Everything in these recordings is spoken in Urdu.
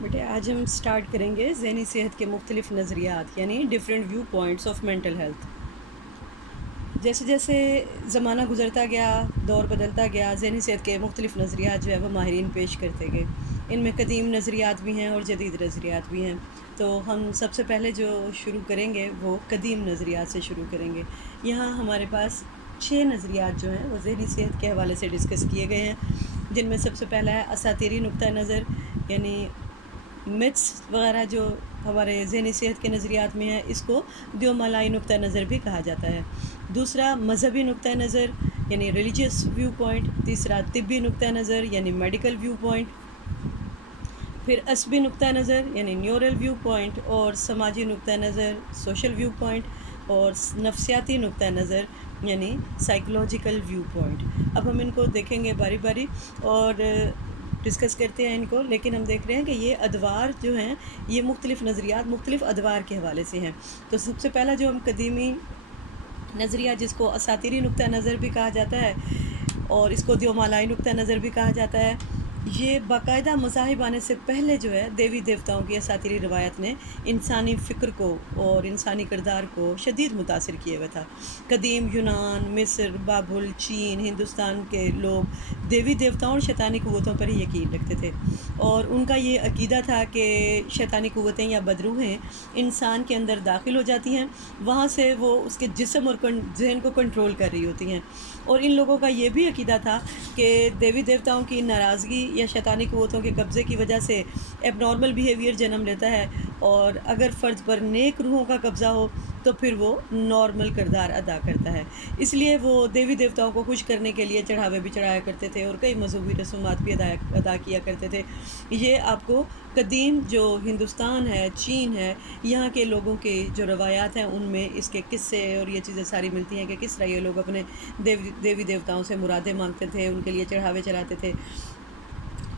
بیٹے آج ہم سٹارٹ کریں گے ذہنی صحت کے مختلف نظریات یعنی different view points of mental health. جیسے جیسے زمانہ گزرتا گیا، دور بدلتا گیا، ذہنی صحت کے مختلف نظریات جو ہے وہ ماہرین پیش کرتے گئے۔ ان میں قدیم نظریات بھی ہیں اور جدید نظریات بھی ہیں۔ تو ہم سب سے پہلے جو شروع کریں گے وہ قدیم نظریات سے شروع کریں گے۔ یہاں ہمارے پاس 6 نظریات جو ہیں وہ ذہنی صحت کے حوالے سے ڈسکس کیے گئے ہیں، جن میں سب سے پہلا ہے اساطیری نقطہ نظر، یعنی متس وغیرہ جو ہمارے ذہنی صحت کے نظریات میں ہے، اس کو دیومالائی نقطہ نظر بھی کہا جاتا ہے۔ دوسرا مذہبی نقطہ نظر یعنی ریلیجیس ویو پوائنٹ۔ تیسرا طبی نقطہ نظر یعنی میڈیکل ویو پوائنٹ۔ پھر عصبی نقطہ نظر یعنی نیورل ویو پوائنٹ، اور سماجی نقطہ نظر سوشل ویو پوائنٹ، اور نفسیاتی نقطہ نظر یعنی سائیکولوجیکل ویو پوائنٹ۔ اب ہم ان کو دیکھیں گے باری باری اور ڈسکس کرتے ہیں ان کو، لیکن ہم دیکھ رہے ہیں کہ یہ ادوار جو ہیں، یہ مختلف نظریات مختلف ادوار کے حوالے سے ہیں۔ تو سب سے پہلا جو ہم قدیمی نظریہ جس کو اساطیری نقطہ نظر بھی کہا جاتا ہے اور اس کو دیومالائی نقطہ نظر بھی کہا جاتا ہے، یہ باقاعدہ مذاہب آنے سے پہلے جو ہے دیوی دیوتاؤں کی اساطیری روایت نے انسانی فکر کو اور انسانی کردار کو شدید متاثر کیے ہوئے تھا۔ قدیم یونان، مصر، بابل، چین، ہندوستان کے لوگ دیوی دیوتاؤں اور شیطانی قوتوں پر ہی یقین رکھتے تھے، اور ان کا یہ عقیدہ تھا کہ شیطانی قوتیں یا بدروحیں انسان کے اندر داخل ہو جاتی ہیں، وہاں سے وہ اس کے جسم اور ذہن کو کنٹرول کر رہی ہوتی ہیں۔ اور ان لوگوں کا یہ بھی عقیدہ تھا کہ دیوی دیوتاؤں کی ناراضگی یا شیطانی قوتوں کے قبضے کی وجہ سے ایب نارمل بیہیویئر جنم لیتا ہے، اور اگر فرد پر نیک روحوں کا قبضہ ہو تو پھر وہ نارمل کردار ادا کرتا ہے۔ اس لیے وہ دیوی دیوتاؤں کو خوش کرنے کے لیے چڑھاوے بھی چڑھایا کرتے تھے اور کئی مذہبی رسومات بھی ادا کیا کرتے تھے۔ یہ آپ کو قدیم جو ہندوستان ہے، چین ہے، یہاں کے لوگوں کے جو روایات ہیں ان میں اس کے قصے اور یہ چیزیں ساری ملتی ہیں کہ کس طرح یہ لوگ اپنے دیوی دیوتاؤں سے مرادیں مانگتے تھے، ان کے لیے چڑھاوے چلاتے تھے،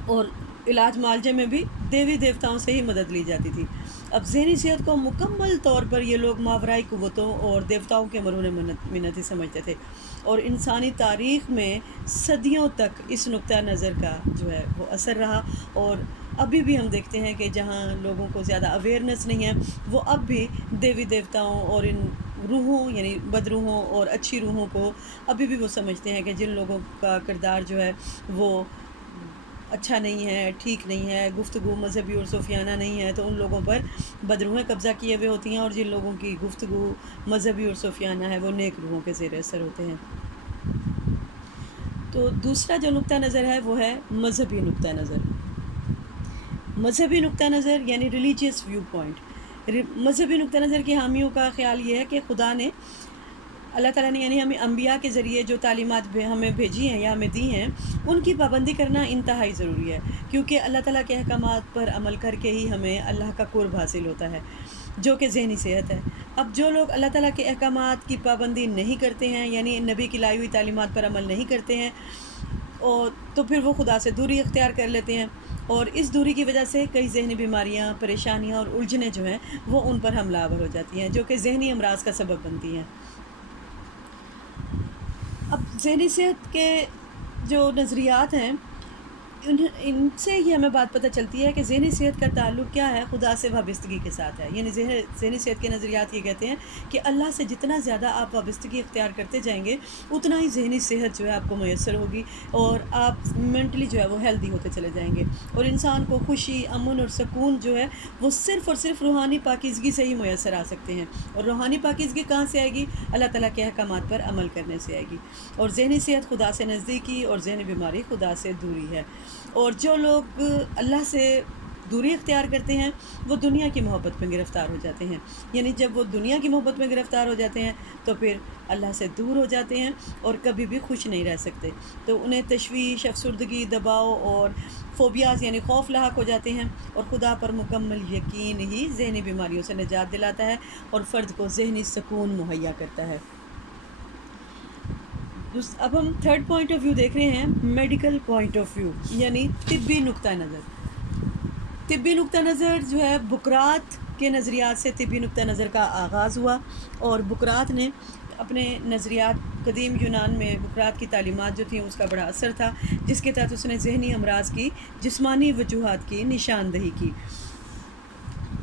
اور علاج معالجے میں بھی دیوی دیوتاؤں سے ہی مدد لی جاتی تھی۔ اب ذہنی صحت کو مکمل طور پر یہ لوگ ماورائی قوتوں اور دیوتاؤں کے مرہون منت ہی سمجھتے تھے، اور انسانی تاریخ میں صدیوں تک اس نقطہ نظر کا جو ہے وہ اثر رہا، اور ابھی بھی ہم دیکھتے ہیں کہ جہاں لوگوں کو زیادہ اویئرنیس نہیں ہے، وہ اب بھی دیوی دیوتاؤں اور ان روحوں یعنی بدروحوں اور اچھی روحوں کو ابھی بھی وہ سمجھتے ہیں کہ جن لوگوں کا کردار جو ہے وہ اچھا نہیں ہے، ٹھیک نہیں ہے، گفتگو مذہبی اور صوفیانہ نہیں ہے، تو ان لوگوں پر بدروحیں قبضہ کیے ہوئے ہوتی ہیں، اور جن لوگوں کی گفتگو مذہبی اور صوفیانہ ہے وہ نیک روحوں کے زیر اثر ہوتے ہیں۔ تو دوسرا جو نقطہ نظر ہے وہ ہے مذہبی نقطہ نظر۔ مذہبی نقطہ نظر یعنی ریلیجیس ویو پوائنٹ۔ مذہبی نقطہ نظر کے حامیوں کا خیال یہ ہے کہ خدا نے، اللہ تعالیٰ نے یعنی ہمیں انبیاء کے ذریعے جو تعلیمات ہمیں بھیجی ہیں یا ہمیں دی ہیں، ان کی پابندی کرنا انتہائی ضروری ہے، کیونکہ اللہ تعالیٰ کے احکامات پر عمل کر کے ہی ہمیں اللہ کا قرب حاصل ہوتا ہے، جو کہ ذہنی صحت ہے۔ اب جو لوگ اللہ تعالیٰ کے احکامات کی پابندی نہیں کرتے ہیں، یعنی نبی کی لائی ہوئی تعلیمات پر عمل نہیں کرتے ہیں، اور تو پھر وہ خدا سے دوری اختیار کر لیتے ہیں، اور اس دوری کی وجہ سے کئی ذہنی بیماریاں، پریشانیاں اور الجھنیں جو ہیں وہ ان پر حملہ آور ہو جاتی ہیں، جو کہ ذہنی امراض کا سبب بنتی ہیں۔ اب ذہنی صحت کے جو نظریات ہیں ان سے یہ ہمیں بات پتہ چلتی ہے کہ ذہنی صحت کا تعلق کیا ہے، خدا سے وابستگی کے ساتھ ہے۔ یعنی ذہنی صحت کے نظریات یہ کہتے ہیں کہ اللہ سے جتنا زیادہ آپ وابستگی اختیار کرتے جائیں گے، اتنا ہی ذہنی صحت جو ہے آپ کو میسر ہوگی، اور آپ مینٹلی جو ہے وہ ہیلدی ہوتے چلے جائیں گے، اور انسان کو خوشی، امن اور سکون جو ہے وہ صرف اور صرف روحانی پاکیزگی سے ہی میسر آ سکتے ہیں۔ اور روحانی پاکیزگی کہاں سے آئے گی؟ اللہ تعالیٰ کے احکامات پر عمل کرنے سے آئے گی۔ اور ذہنی صحت خدا سے نزدیکی اور ذہنی بیماری خدا سے دوری ہے۔ اور جو لوگ اللہ سے دوری اختیار کرتے ہیں وہ دنیا کی محبت میں گرفتار ہو جاتے ہیں، یعنی جب وہ دنیا کی محبت میں گرفتار ہو جاتے ہیں تو پھر اللہ سے دور ہو جاتے ہیں اور کبھی بھی خوش نہیں رہ سکتے، تو انہیں تشویش، افسردگی، دباؤ اور فوبیاز یعنی خوف لاحق ہو جاتے ہیں، اور خدا پر مکمل یقین ہی ذہنی بیماریوں سے نجات دلاتا ہے اور فرد کو ذہنی سکون مہیا کرتا ہے۔ اب ہم تھرڈ پوائنٹ آف ویو دیکھ رہے ہیں، میڈیکل پوائنٹ آف ویو یعنی طبی نقطہ نظر۔ طبی نقطہ نظر جو ہے بکرات کے نظریات سے طبی نقطہ نظر کا آغاز ہوا، اور بکرات نے اپنے نظریات قدیم یونان میں بقراط کی تعلیمات جو تھیں اس کا بڑا اثر تھا، جس کے تحت اس نے ذہنی امراض کی جسمانی وجوہات کی نشاندہی کی۔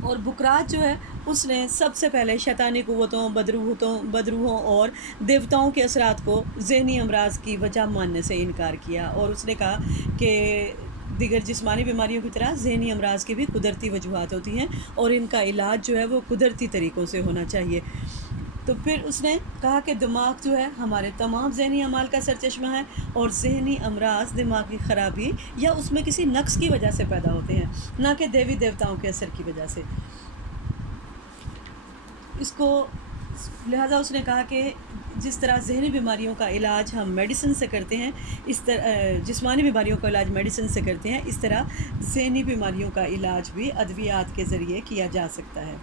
اور بقراط جو ہے اس نے سب سے پہلے شیطانی قوتوں، بدروحوں اور دیوتاؤں کے اثرات کو ذہنی امراض کی وجہ ماننے سے انکار کیا، اور اس نے کہا کہ دیگر جسمانی بیماریوں کی طرح ذہنی امراض کی بھی قدرتی وجوہات ہوتی ہیں اور ان کا علاج جو ہے وہ قدرتی طریقوں سے ہونا چاہیے۔ تو پھر اس نے کہا کہ دماغ جو ہے ہمارے تمام ذہنی اعمال کا سرچشمہ ہے، اور ذہنی امراض دماغی خرابی یا اس میں کسی نقص کی وجہ سے پیدا ہوتے ہیں، نہ کہ دیوی دیوتاؤں کے اثر کی وجہ سے۔ اس کو لہٰذا اس نے کہا کہ جس طرح ذہنی بیماریوں کا علاج ہم میڈیسن سے کرتے ہیں، اس طرح جسمانی بیماریوں کا علاج میڈیسن سے کرتے ہیں، اس طرح ذہنی بیماریوں کا علاج بھی ادویات کے ذریعے کیا جا سکتا ہے۔